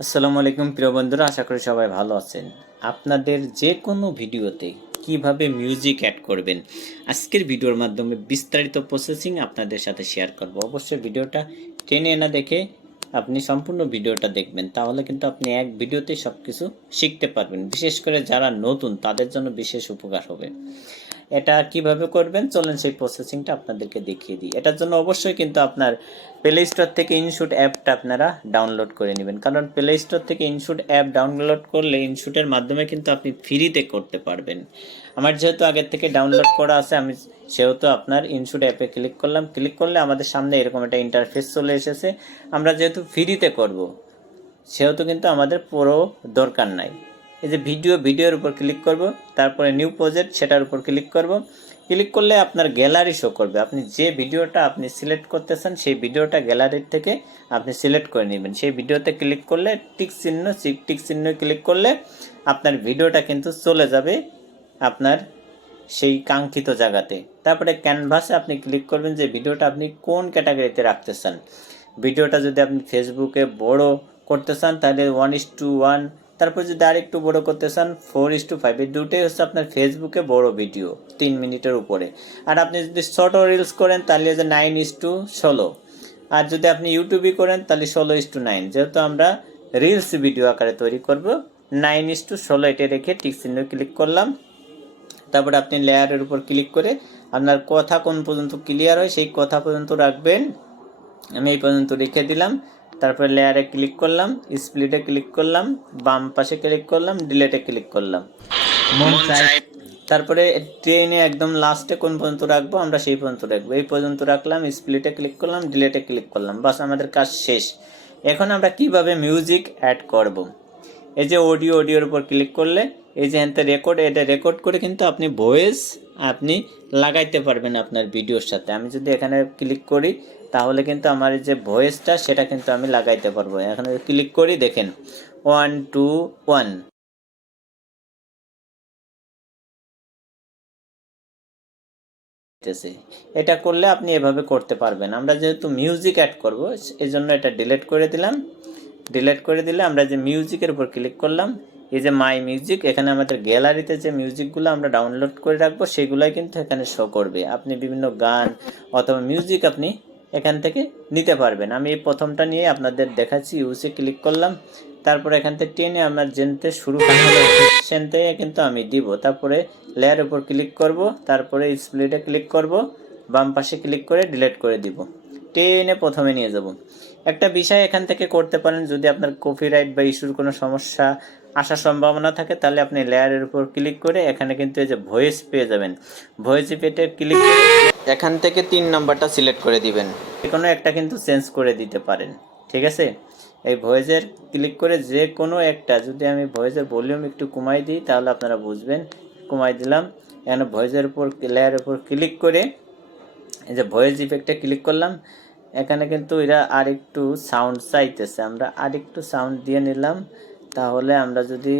আসসালামু আলাইকুম প্রিয় বন্ধুরা, আশা করি সবাই ভালো আছেন। আপনাদের যে কোনো ভিডিওতে কিভাবে মিউজিক অ্যাড করবেন আজকের ভিডিওর মাধ্যমে বিস্তারিত প্রসেসিং আপনাদের সাথে শেয়ার করব। অবশ্যই ভিডিওটা টেনে না দেখে আপনি সম্পূর্ণ ভিডিওটা দেখবেন, তাহলে কিন্তু আপনি এক ভিডিওতেই সব কিছু শিখতে পারবেন। বিশেষ করে যারা নতুন তাদের জন্য বিশেষ উপকার হবে। এটা কিভাবে করবেন চলেন সেই প্রসেসিংটা আপনাদেরকে দেখিয়ে দিই। এটার জন্য অবশ্যই কিন্তু আপনার প্লে স্টোর থেকে ইনশুট অ্যাপটা আপনারা ডাউনলোড করে নেবেন, কারণ প্লে স্টোর থেকে ইনশুট অ্যাপ ডাউনলোড করলে ইনশুটের মাধ্যমে কিন্তু আপনি ফ্রিতে করতে পারবেন। আমার যেহেতু আগের থেকে ডাউনলোড করা আছে, আমি সেহেতু আপনার ইনশুট অ্যাপে ক্লিক করলাম। ক্লিক করলে আমাদের সামনে এরকম একটা ইন্টারফেস চলে এসেছে। আমরা যেহেতু ফ্রিতে করব সেহেতু কিন্তু আমাদের পুরো দরকার নাই। এই যে ভিডিওর উপর ক্লিক করব, তারপরে নিউ প্রজেক্ট সেটার উপর ক্লিক করব। ক্লিক করলে আপনার গ্যালারি শো করবে। আপনি যে ভিডিওটা আপনি সিলেক্ট করতেছেন সেই ভিডিওটা গ্যালারির থেকে আপনি সিলেক্ট করে নেবেন। সেই ভিডিওতে ক্লিক করলে টিক চিহ্ন ক্লিক করলে আপনার ভিডিওটা কিন্তু চলে যাবে আপনার সেই কাঙ্ক্ষিত জায়গাতে। তারপরে ক্যানভাসে আপনি ক্লিক করবেন যে ভিডিওটা আপনি কোন ক্যাটাগরিতে রাখতে চান। ভিডিওটা যদি আপনি ফেসবুকে বড় করতে চান তাহলে 1:1, তারপর যদি আরেকটু বড় করতে চান 4:5। এই দুটোই হচ্ছে আপনার ফেসবুকে বড় ভিডিও 3 মিনিটের উপরে। আর আপনি যদি ছোটো রিলস করেন তাহলে যে 9:16। আর যদি আপনি ইউটিউবই করেন তাহলে 16:9। যেহেতু আমরা রিলস ভিডিও আকারে তৈরি করব, 9:16 এটা রেখে টিক চিহ্ন ক্লিক করলাম। তারপরে আপনি লেয়ারের উপর ক্লিক করে আপনার কথা কোন পর্যন্ত ক্লিয়ার হয় সেই কথা পর্যন্ত রাখবেন। আমি এই পর্যন্ত রেখে দিলাম। তারপরে লেয়ারে ক্লিক করলাম, স্প্লিটে ক্লিক করলাম, বাম পাশে ক্লিক করলাম, ডিলেটে ক্লিক করলাম। তারপরে ট্রেনে একদম লাস্টে কোন পর্যন্ত রাখবো আমরা সেই পর্যন্ত রাখবো। এই পর্যন্ত রাখলাম, স্প্লিটে ক্লিক করলাম, ডিলেটে ক্লিক করলাম, বাস আমাদের কাজ শেষ। এখন আমরা কিভাবে মিউজিক অ্যাড করব। এই যে অডিওর উপর ক্লিক করলে এই যে এতে রেকর্ড, এটা রেকর্ড করে কিন্তু আপনি ভয়েস আপনি লাগাইতে পারবেন আপনার ভিডিওর সাথে। আমি যদি এখানে ক্লিক করি তাহলে কিন্তু আমার যে ভয়েসটা সেটা কিন্তু আমি লাগাইতে পারবো। এখানে ক্লিক করি, দেখেন 1 2 1। এটা করলে আপনি এভাবে করতে পারবেন। আমরা যেহেতু মিউজিক অ্যাড করব এই জন্য এটা ডিলিট করে দিলাম। ডিলিট করে দিলে আমরা যে মিউজিকের উপর ক্লিক করলাম, এই যে মাই মিউজিক, এখানে আমাদের গ্যালারিতে যে মিউজিকগুলো আমরা ডাউনলোড করে রাখবো সেগুলোই কিন্তু এখানে শো করবে। আপনি বিভিন্ন গান অথবা মিউজিক আপনি এখান থেকে নিতে পারবেন। আমি এই প্রথমটা নিয়ে আপনাদের দেখাচ্ছি। ইউসে ক্লিক করলাম, তারপরে এখান থেকে টেনে আমরা যেতে শুরু হলো সেখান থেকে কিন্তু আমি দিব। তারপরে লেয়ারের উপর ক্লিক করব, তারপরে স্প্লিটে ক্লিক করব, বাম পাশে ক্লিক করে ডিলিট করে দিব, টেনে প্রথমে নিয়ে যাব। একটা বিষয় এখান থেকে করতে পারেন, যদি আপনার কপিরাইট বা ইস্যুর কোনো সমস্যা আসার সম্ভাবনা থাকে তাহলে আপনি লেয়ারের উপর ক্লিক করে এখানে কিন্তু এই যে ভয়েস পেয়ে যাবেন। ভয়েস পেটে ক্লিক করে এখান থেকে 3 নম্বরটা সিলেক্ট করে দিবেন। যে কোনো একটা কিন্তু চেঞ্জ করে দিতে পারেন, ঠিক আছে। এই ভয়েসের ক্লিক করে যে কোনো একটা, যদি আমি ভয়েসের ভলিউম একটু কমাই দিই তাহলে আপনারা বুঝবেন। কমাই দিলাম। এখানে ভয়েসের উপর লেয়ারের উপর ক্লিক করে এই যে ভয়েস ইফেক্টে ক্লিক করলাম। এখানে কিন্তু এরা আরেকটু সাউন্ড চাইতেছে, আমরা আরেকটু সাউন্ড দিয়ে নিলাম। তাহলে আমরা যদি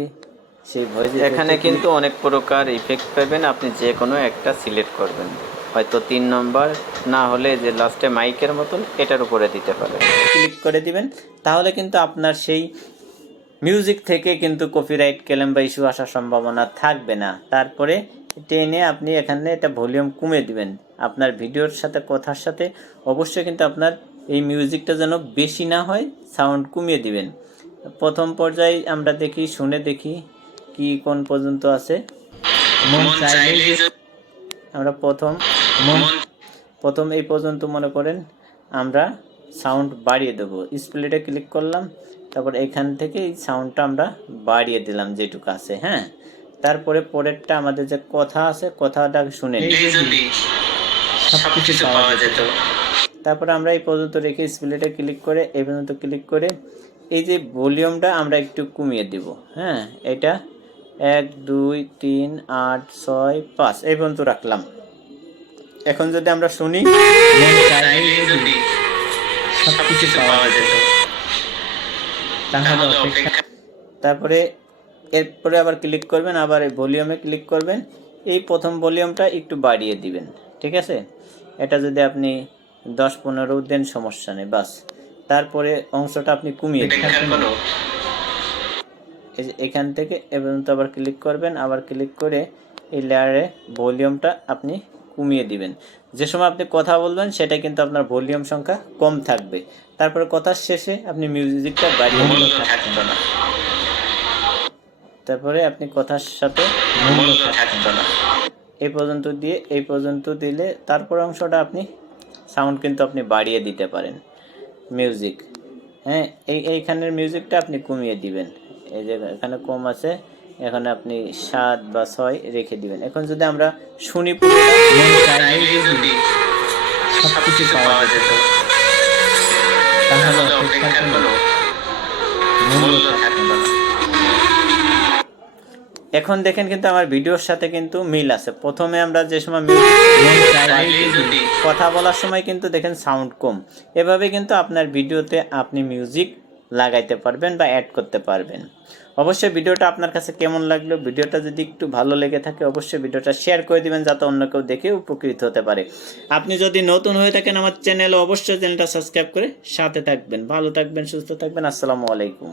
সেই ভয়েস, এখানে কিন্তু অনেক প্রকার ইফেক্ট পাবেন, আপনি যে কোনো একটা সিলেক্ট করবেন। হয়তো 3 নম্বর, না হলে যে লাস্টে মাইকের মতন এটার উপরে দিতে পারেন, ক্লিক করে দিবেন। তাহলে কিন্তু আপনার সেই মিউজিক থেকে কিন্তু কপিরাইট ক্লেম বা ইস্যু আসার সম্ভাবনা থাকবে না। তারপরে টেনে আপনি এখানে এটা ভলিউম কমিয়ে দিবেন। আপনার ভিডিওর সাথে কথার সাথে অবশ্যই কিন্তু আপনার এই মিউজিকটা যেন বেশি না হয়, সাউন্ড কমিয়ে দিবেন। প্রথম পর্যায়ে আমরা দেখি, শুনে দেখি কি কোন পর্যন্ত আছে। আমরা প্রথম এই পর্যন্ত মনে করেন আমরা সাউন্ড বাড়িয়ে দেবো। স্প্লিটে ক্লিক করলাম, তারপর এখান থেকে এই সাউন্ডটা আমরা বাড়িয়ে দিলাম যেটুকু আছে। হ্যাঁ, তারপরে পরেরটা আমাদের যে কথা আছে কথাটা শুনে সবকিছু পাওয়া যেত। তারপরে আমরা এই পর্যন্ত রেখে স্প্লিটে ক্লিক করে এই পর্যন্ত ক্লিক করে এই যে ভলিউমটা আমরা একটু কমিয়ে দিব। হ্যাঁ, এটা 1 2 3 8 6 5 এই পর্যন্ত রাখলাম। এখন যদি আমরা শুনি সবকিছু পাওয়া যেত, তাহলে অপেক্ষা। তারপরে এরপরে আবার ক্লিক করবেন, আবার এই ভলিউমে ক্লিক করবেন। এই প্রথম ভলিউমটা একটু বাড়িয়ে দিবেন, ঠিক আছে। এটা যদি আপনি 10 15 দেন সমস্যা নেই, বাস। তারপরে অংশটা আপনি কমিয়ে দিবেন। এই যে এখান থেকে এ পর্যন্ত আবার ক্লিক করবেন, আবার ক্লিক করে এই লেয়ারে ভলিউমটা আপনি কমিয়ে দিবেন। যে সময় আপনি কথা বলবেন সেটা কিন্তু আপনার ভলিউম সংখ্যা কম থাকবে। তারপরে কথার শেষে আপনি মিউজিকটা বাড়িয়ে দিতে থাকবেন না, তারপরে আপনি কথার সাথে থাকবেন না, এই পর্যন্ত দিয়ে এই পর্যন্ত দিলে তারপর অংশটা আপনি সাউন্ড কিন্তু আপনি বাড়িয়ে দিতে পারেন মিউজিক। হ্যাঁ, এইখানের মিউজিকটা আপনি কমিয়ে দিবেন। এই যে এখানে কম আছে, এখানে আপনি 7 বা 6 রেখে দিবেন। এখন যদি আমরা শুনি সব কিছু পাওয়া যেত তাহলে অপেক্ষার কোনো মূল্য থাকতো না। এখন দেখেন কিন্তু আমার ভিডিওর সাথে কিন্তু মিল আছে। প্রথমে আমরা যে সময় কথা বলার সময় কিন্তু দেখেন সাউন্ড কম। এভাবে কিন্তু আপনার ভিডিওতে আপনি মিউজিক লাগাইতে পারবেন বা অ্যাড করতে পারবেন। অবশ্যই ভিডিওটা আপনার কাছে কেমন লাগলো, ভিডিওটা যদি একটু ভালো লেগে থাকে অবশ্যই ভিডিওটা শেয়ার করে দিবেন যাতে অন্য কেউ দেখে উপকৃত হতে পারে। আপনি যদি নতুন হয়ে থাকেন আমার চ্যানেলে অবশ্যই চ্যানেলটা সাবস্ক্রাইব করে সাথে থাকবেন। ভালো থাকবেন, সুস্থ থাকবেন। আসসালামু আলাইকুম।